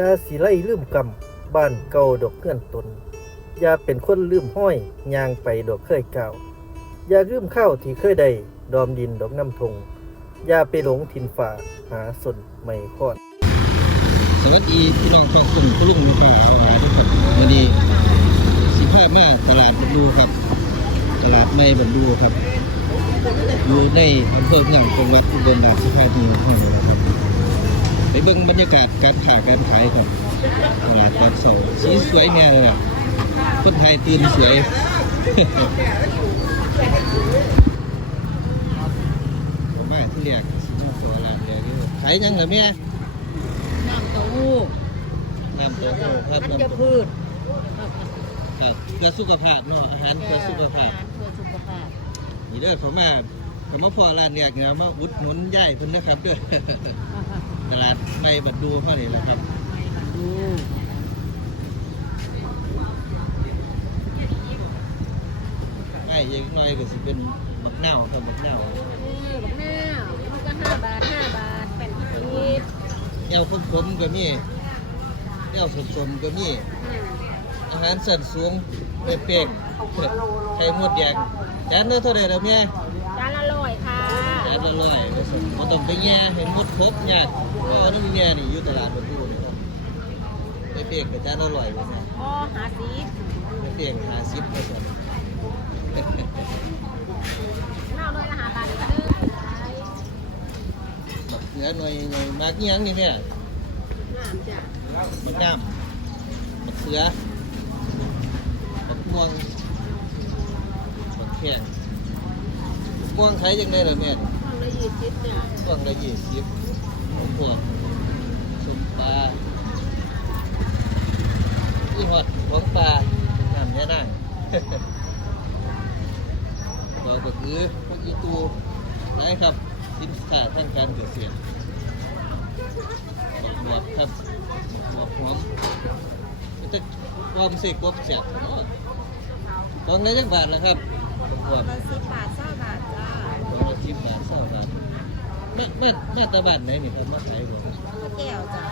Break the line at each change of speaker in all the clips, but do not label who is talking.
อย่าสิไล่ลืมกรรมบ้านเก่าดอกเพื่อนตน อย่าเป็นคนลืมห้อยยางไปดอกเคยเก่า อย่าลืมข้าวที่เคยได้ดอมดินดอกน้ำทง อย่าไปหลงถิ่นฝ่าหาสนไม่พอด
สวัสดีพี่น้องช่องสุ่มกุลุงลูกค้าเอาหาทุกคนวันนี้สิพามาตลาดบันดูครับ ตลาดในบันดูครับอยู่ในอำเภอเมืองจังหวัดอุบลราชธานีของเราครับ เบิ่งบรรยากาศการค้าการขายของตลาดตอนเสาร์สีสวยแน่เลยอะคนไทยตื่นสวยผมว่าที่เรียกสิมาตัวร้านเดียวนี่ขายยังเหรอแม่
น้ำเต้าหู้
น้ำเต้าหู้ครับ
ธั
น้ำ
ญ
เต้าหู้
พืช
ครับเพื่อสุขภาพเนาะอาหารเพื่อสุขภาพ
เพื่อสุขภาพ
นี่เด้อเขามา เขามาพอร้านเนี่ยเนี่ยมาอุดหนุนย่ายเพิ่นนะครับเด้อตลาดในบัดดูเท่านี้แหละครับ
ดู
ง่ายยังน้อยก็สิเป็นบักเน่าวครับบักเน่าว
นี่บักหน้าลูกก็ห้าบาทห้าบาทแผ่นที่สิบ
แนวขมๆก็มีแนวสมๆก็มี
อืม
อาหารสันสูงเป๊กๆไข่มดแดงจานละเท่าไหร่แล้วแม่
จานละร้อยค่ะ
จานละร้อยบ่ต้องไปแย่ให้หมดครบยากเพราะว่น้ำแย่นี่อยู่ตลาดบัดดูนี่ครับไปเป๊กๆก็จาละร้อยว่าซั่น
พอหาสี
เป๊กๆ50ว่าซั่น
หน้าร้อยละห้าบาทเด้อ
บักเขือหน่อยหน่อยมากอิหยังนี่แม่
น้ำจ้ะ
บักน้ำบักเขือบักม่วงบักแข้งบักม่วงขายจังได๋ล่ะแม่
ห้องละยี่สิบจ้ะ
ม่วงละยี่สิบพวกสมปลาอีหอดของปลาน้ำยานั่งเราก็คือพวกอีตูไรครับสินค้าทางการเกษตรบักหมวกครับบักหมวกหอมมันจะความเสกความเสียบเนาะกองได้จักบาทแล้วครับบักหมวก
สิบบาทเศร้าบาทจ้า
สิบบาทเศร้าบาทมามามาตะบ้านไหนนี่ครับมาขายบ่
พระแก้วจ้ะ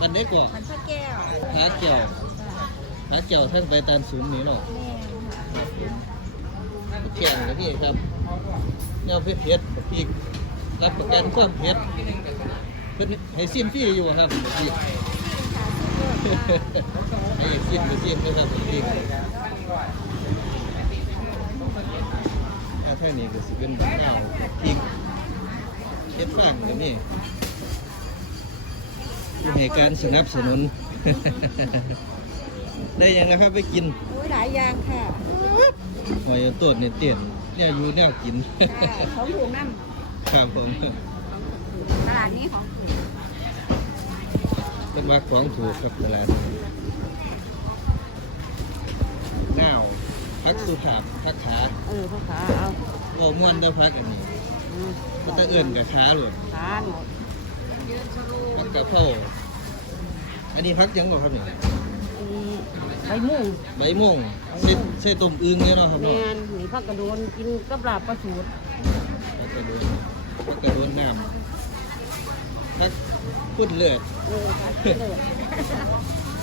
บ้านไหนก่อน
พันพระแก้ว
หาเกี่ยว
จ้ะ
หาเกี่ยวท่านไปตามศูนย์นี่เนาะ
แม่ค่ะ
แข่งนะพี่ครับแนวเพชรเพชรอีกรับประกันความเพชรเพิ่นให้สิ้นฟรีอยู่ครับพี่ให้สิ้นก็สิ้นด้วยครับพี่ ถ้าเท่านี้ก็สิเป็นข้าวพริกเฮ็ดฟางก็มีผู้ให้การสนับสนุน ได้ยังนะครับไปกิน
โอ้ยหลายอย่างค่ะ
หอยต้นเนี่ยเตียนเนี่ยอยู่แนวกิน
ของถูกน้
ครับผมำ
ตลาดนี้ของถูก
เป็นว่าของถูกครับตลาดนาว พักสุภาพพักขา
เออพ่อขาเอา
ก็ม้วนเด้อพักอันนี้
อืม
ก็ตะเอื่นกับขาหลว
ขาหมด
พักกะเพราอันนี้พักยังบ่ครับนี่
อืมใบมุ่ง
ใบม่วงเส้นเส้นต้มอึ่งเนี่ยเนาะครับ
แม
เนาะ
นหนีผักกระโดนกินกับลาบปลาสูตร
พักกระโดนพักกระโดนน้ำพักพุ่นเลือด
เออผักกินเลย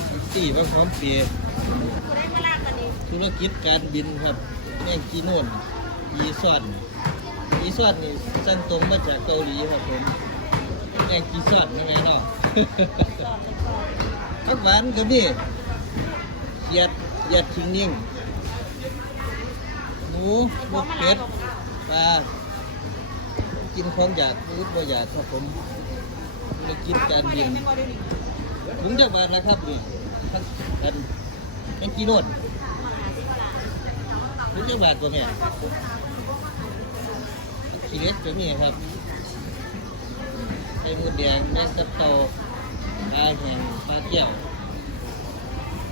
พักตีพักพร้อมเปีย ธุรกิจการบินครับแม่งจีโน่นยีซอนยีซอนนี่สั่งตรงมาจากเกาหลีครับผมแม่งจีซอนยังไงเนาะผักหวานก็มีเขียดเขียดชิงนิ่งหมูหมูเป็ดปลากินของอยากรือบ่อยากครับผมธุรกิจการบินถุงจักบาล้วครับนี่ทั้งกันแม่งจีโน่น คุณจังบาทตัวเนี่ยขี้เล็กตัวนี้ครับไข่มูดแดงแมงตะโตปลาแห้งปลาเกี่ยว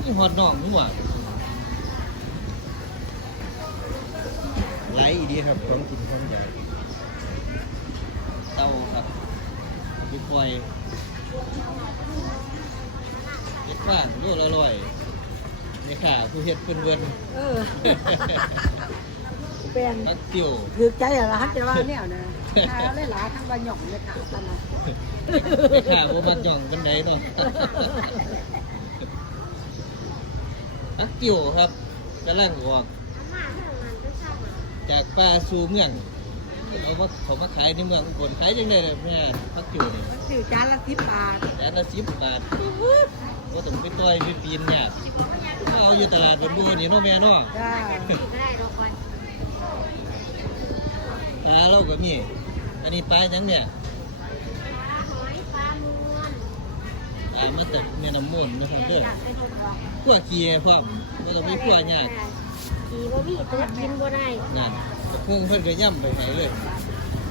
นี่หอดน่องหัวไหลอีดีครับของกินของใหญ่เต้าครับเอาไปปล่อยเฮ็ดฟ้างโลละร้อย ไมค่ะผู้เฮ็ดเพื่อนเวิน
เออเป็น
ตักติ๋ว
คือใจอะไรักจะว่าเนี่ยนะขาหลายทั้งบะหย่องเลยค่ะตอนนั้น
ไม่ค่ะบ่มักหย่องเป็นไดเนาะตักติ๋วครับกำลังออกจากป่าสู่เมืองเขาว่าเขามาขายในเมืองอุคนขายยังไงแม่พักอยู่พั
กอยู่จานละสิบบาท
จานละสิบบาท ก็ต้องไปต่อยไปปีนเนี่ยเอาอยู่ตลาดบนบัวนี่เนาะแม่เนาะ
จ้า
ปลาเราก็มีอันนี้ปลาหยังเนี่ยปลามาจากแม่น้ำมูลนะครับเด้อขั้วเกียร์พร้อมไม่ต้องไปขั้วยาก
ขี่บ่มีตัวกินบ่ได้
นั่นกระพุ้งเพิ่นก็ย่ำไปไหนเลย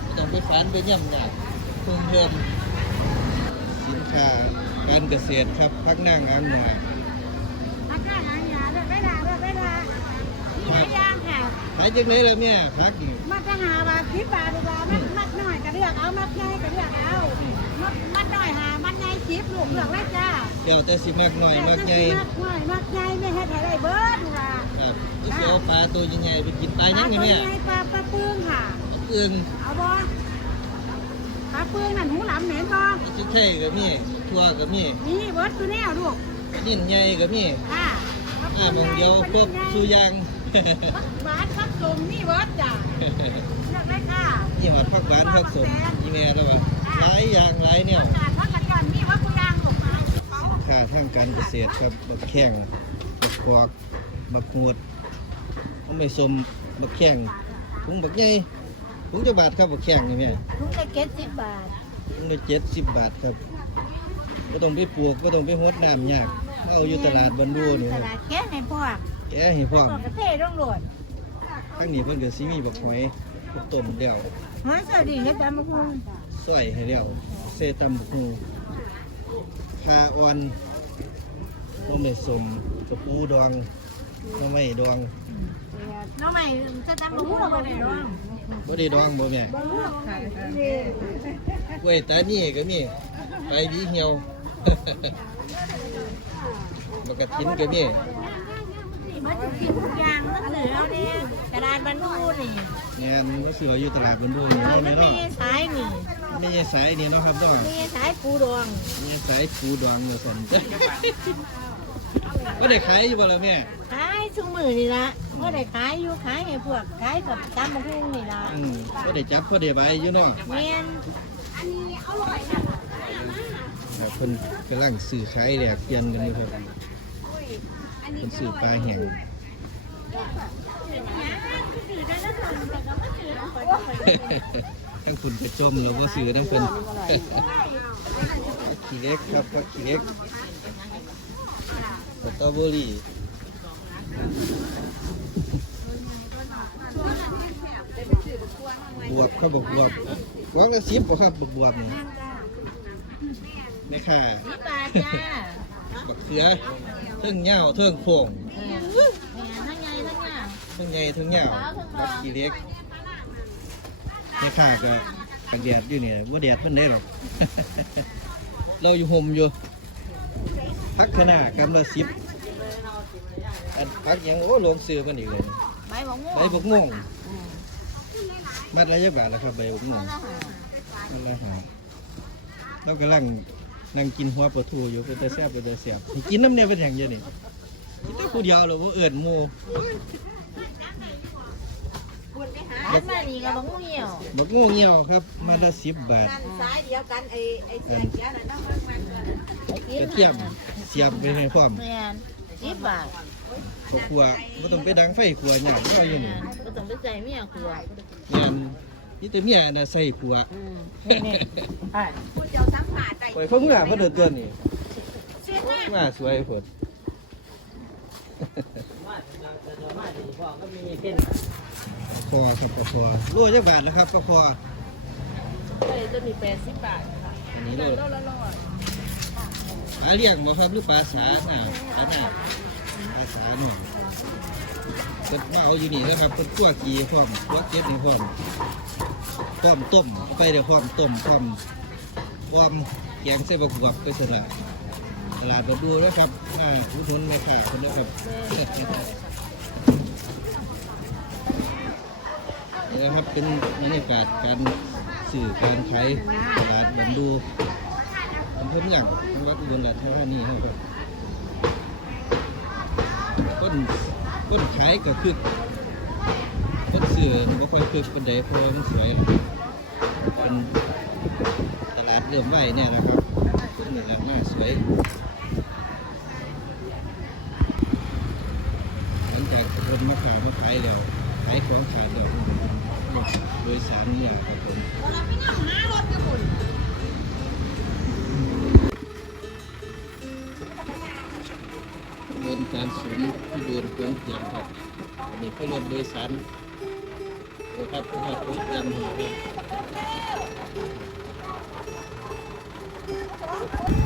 ไม่ต้องไปฝันไปย่ำยากพุงเพิ่มสินค้า การเกษตรครับพักนั่งอังหนา
อาจารย์หายาเลือกได้ละเลือกได้ละมีหลายย่างค่ะ
ขายจังไหนล่ะแม่ยพักนี่
มัดจะหาบาทสิบบาทดีกว่ามัดมัดหน้อยก็เลือกเอามัดใหญ่ก็เลือกเอามัดมัดน้อยหามัดใหญ่สิบลูกเลือกได้จ้า
เดี๋ยวแต่สิมากหน่อยมากใหญ่
มัดน้อยมัดใหญ่ไม่เฮ็ดให้ได้เบิดล่ะ
ครับก็สิเอาปลาตัวใหญ่ๆไปกินปลาหยังไง
ปลาตัว
แม่
ใหญ่ปลาปลาปึ้งค่ะ
ปลาเอื้อง
เอาบ่ ปลาปึ้งนั่นหูหลำเหม็นบ่
ชิ้นไข่ก็มีทั่วก็มี
นี่เบิดตัวแนวลูก
นิ่นใหญ่ก็มี
ค่ะ
อ่ามองเดียวครบสุอยาง
บาทพักสมนี่เบิดจ้ะเลือกได้ค่ะ
นี่หมัดพักหวานพักสมนี่แม่แล้วว่าหลายอย่างหลายแนว
การพักกันกันนี่ว่ากูยางลูกมา
ค่าทางการเกษตรครับบักแข้งบักกอกบักหวดเอาไม่สมบักแข้งถุงบักใหญ่ ถุงจะบาทครับบักแข้งนี่แม่
ถุงละเก็ดสิบบาท
ถุงละเจ็ดสิบบาทครับก็ต้องไปปลูกก็ต้องไปหดน้ำยากเอาอยู่ตลาดบนดูนี่
ต
ครับ
ลาดแก้ในพวก
แกะให้พร้อม
พวกกระเทศต้องโหลด
ข้างนี้เพิ่นก็สิมีบักหอยบักต้มแล้ว
หอยสวัสดีให้ตามมาคุง
ซอยให้แล้วเซตำบักฮูพาอ่อนบ่แม่นสมกระปูดองบ่ไม่ดอง
น้องใหม่จะตามมาคุงเราไปไหนน้อง
บ่ได้ดองบ่แม่
ค่ะ
กล้วยตานี่ก็มีไปวีเหี่ยวบักกะทินก็มี
มันจะกินทุกอย่างมันเหลือเนี่ยกระดานบรรลุนี่
งานมันเสืออยู่ตลาดบนดูนี่
เรา
เนาะ
จะ
แม่
มี
เนาะ
สายนี่
ไม่ใช่สายนี่เนาะครับเนาะ
มีสายปูดอง
นี่สายปูดองเนาะซั่น ก็ได้ขายอยู่บ่ล่ะแม่
ขายชุงมือนี่ละเมื่อได้ขายอยู่ขายให้พวกขายกับตามมาคุงนี่ละ
อืมก็ได้จับก็ได้ใบอยู่เนาะ
เมียน
เพิ่นกำลังซื้อขายแลกเปลี่ยนกันอยู่ครับเพิ่นซื้อปลาแห้งทั้งคุณไปจมเราก็ซื้อทั้งเพิ่นขี้เล็กครับก็ขี้เล็กส ตรอเบอรี่บวบเขาบอกบวบบวบละสิบบ่ครับบวบนี่แม่ค่ะ
สิบบาทจ้า
บักเขือเทิงเหย้าเทิงโป่ง
แม่ทั้งไงทั้งงาม
เทิงใหญ่เทิงเหย้าบักขี้เล็กแม่ค่ะก็ตากแดดอยู่นี่ว่าแดดมันได้หรอกเราอยู่ห่มอยู่พักขนาดกำละสิบอัน พักหยังโอ้ลงซื้อมันอีกเลย
ใบของม่วง
ใบบกม่วงมัดละเยอะบาทแล้วครับใบบกม่วง
ละหา
มัดละหาเรากำลังนั่งกินหัวปลาทูอยู่เป็นตาแซ่บเป็นตาแซ่บนี่กินน้ำเนี่ยเป็นอย่างเดียวนี่กินแต่ผู้เดียวหรือว่าเอื่นหมู
อันมานี่ก็บังเหี่ยว
บักโง่เงี้ยวครับมัดละสิบบาท
สายเดียวกันไอ้ไอ้เสียเกียร์น่ะต้องมันมัน
กระเทียมเสียบไปให้พร้อม
แม่นสิบบาท
ข้าวคั่วไม่ต้องไปดังไฟขัวอย่างก็อยู่นี่
ก็ต้องไปใจเมียครัว
งานนี่แต่เมียน่ะใส่ผัว
อืมนี่นี่ใช่
ปล่อยเขาเมื่อเขาเดินตัวนี่มาสวยผดคอครับปลาคอโลจักบาทนะครับปลาคอ
จะมีแปดสิบบาทค่ะ
อันนี้โล
โลละร้อย
ปลาเลี้ยงบ่ครับหรือปลาสาน่ะปลาหน้าปลา สาหน่อยเพิ่นมาเอาอยู่นี่นะครับเพิ่นคั่วกีพร้อมคั่วเก็ดนี่พร้อมพร้อมต้มไปเดี๋ยวพร้อมต้มพร้อมพร้อมแกงใส่บกบวบไปเสร็จละตลาดมาดูนะครับอ่าอุดหนุนแม่ค้าคนนะครับนี่นะครับเป็นบรรยากาศการสื่อการขายตลาดบันดูอำเภอเมืองจังหวัดอุบลราชธานีครับ คนคนขายก็คือคนซื้อบ่ค่อยคือคนใดเพราะมันสวยเป็นตลาดเริ่มไหวเนี่ยนะครับคนนี่แหละหน้าสวย ที่เดินเพื่อนเตียงครับนี่
เพื่อนรถโด
ยสารนะครับเพื่อนรถเตียงหัว